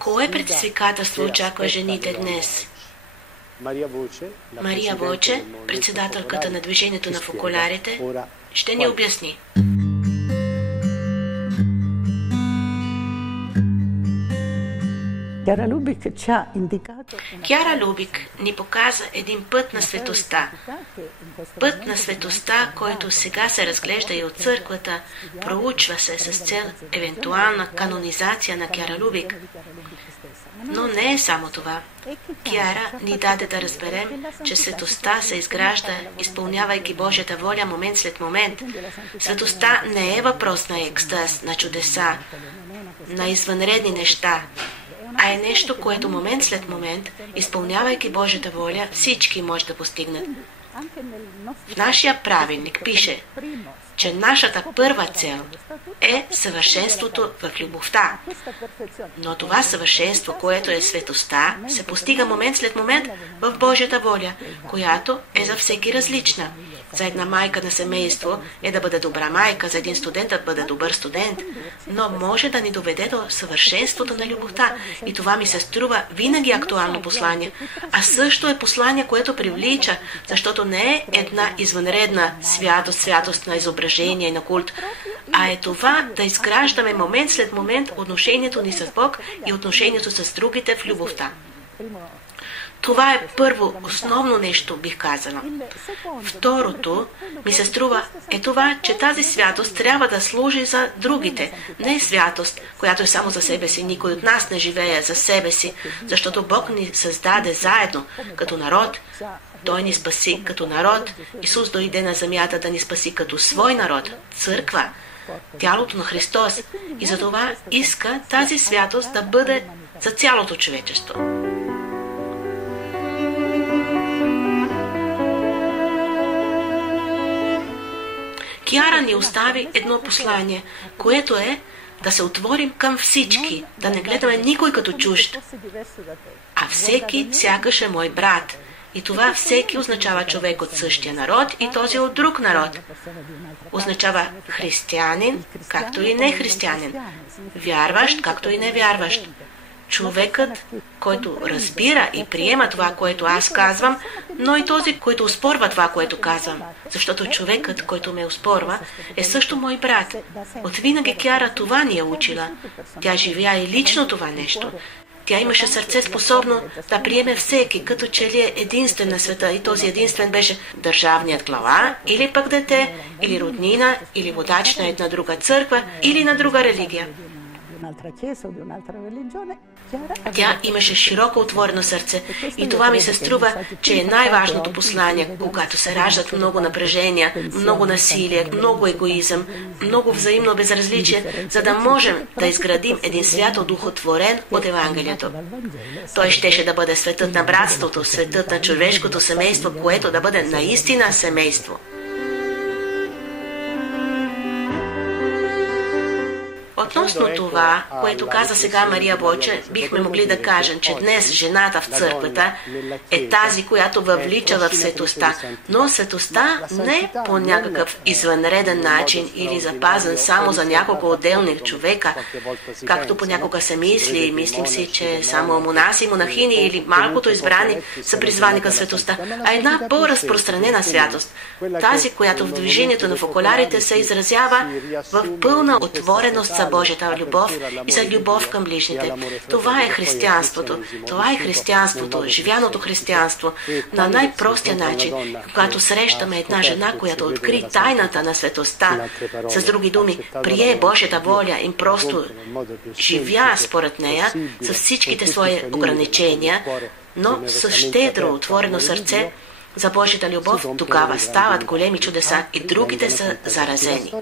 Кое предизвикателство очаква жените днес? Мария Воче, председателката на движението на фокулярите, ще ни обясни. Кяра Любик ни показа един път на светостта. Път на светостта, който сега се разглежда и от църквата, проучва се с цел евентуална канонизация на Кяра Любик. Но не е само това. Кяра ни даде да разберем, че светостта се изгражда, изпълнявайки Божията воля момент след момент. Светостта не е въпрос на екстаз, на чудеса, на извънредни неща, а е нещо, което момент след момент, изпълнявайки Божията воля, всички може да постигнат. В нашия правилник пише, че нашата първа цел е съвършенството в любовта. Но това съвършенство, което е светостта, се постига момент след момент в Божията воля, която е за всеки различна. За една майка на семейство е да бъде добра майка, за един студент да бъде добър студент, но може да ни доведе до съвършенството на любовта. И това ми се струва винаги актуално послание, а също е послание, което привлича, защото не е една извънредна святост на изображение и на култ, а е това да изграждаме момент след момент отношението ни с Бог и отношението с другите в любовта. Това е първо, основно нещо, бих казала. Второто, ми се струва, е това, че тази святост трябва да служи за другите. Не е святост, която е само за себе си. Никой от нас не живее за себе си, защото Бог ни създаде заедно, като народ. Той ни спаси като народ. Исус дойде на земята да ни спаси като свой народ, църква, тялото на Христос. И затова иска тази святост да бъде за цялото човечество. Кяра ни остави едно послание, което е да се отворим към всички, да не гледаме никой като чужд, а всеки сякаш е мой брат. И това всеки означава човек от същия народ и този от друг народ. Означава християнин, както и не християнин, вярващ, както и невярващ. Човекът, който разбира и приема това, което аз казвам, но и този, който оспорва това, което казвам. Защото човекът, който ме оспорва, е също мой брат. От винаги Кяра това ни е учила. Тя живя и лично това нещо. Тя имаше сърце способно да приеме всеки, като че ли е единствен на света, и този единствен беше държавният глава, или пък дете, или роднина, или водач на една друга църква, или на друга религия. Тя имаше широко отворено сърце и това ми се струва, че е най-важното послание, когато се раждат много напрежения, много насилие, много егоизъм, много взаимно безразличие, за да можем да изградим един свят одухотворен от Евангелието. Той щеше да бъде светът на братството, светът на човешкото семейство, което да бъде наистина семейство. Относно това, което каза сега Мария Воче, бихме могли да кажем, че днес жената в църквата е тази, която въвлича в светостта. Но светостта не по някакъв извънреден начин или запазен само за няколко отделни човека, както понякога се мисли. Мислим си, че само монаси, монахини или малкото избрани са призвани към светостта, а една по-разпространена святост. Тази, която в движението на фокулярите се изразява в пълна отвореност за Божията любов и за любов към ближните. Това е християнството. Това е християнството, живяното християнство. На най-простия начин, когато срещаме една жена, която откри тайната на светостта, с други думи, прие Божията воля и просто живя според нея с всичките свои ограничения, но с щедро отворено сърце за Божията любов, тогава стават големи чудеса и другите са заразени.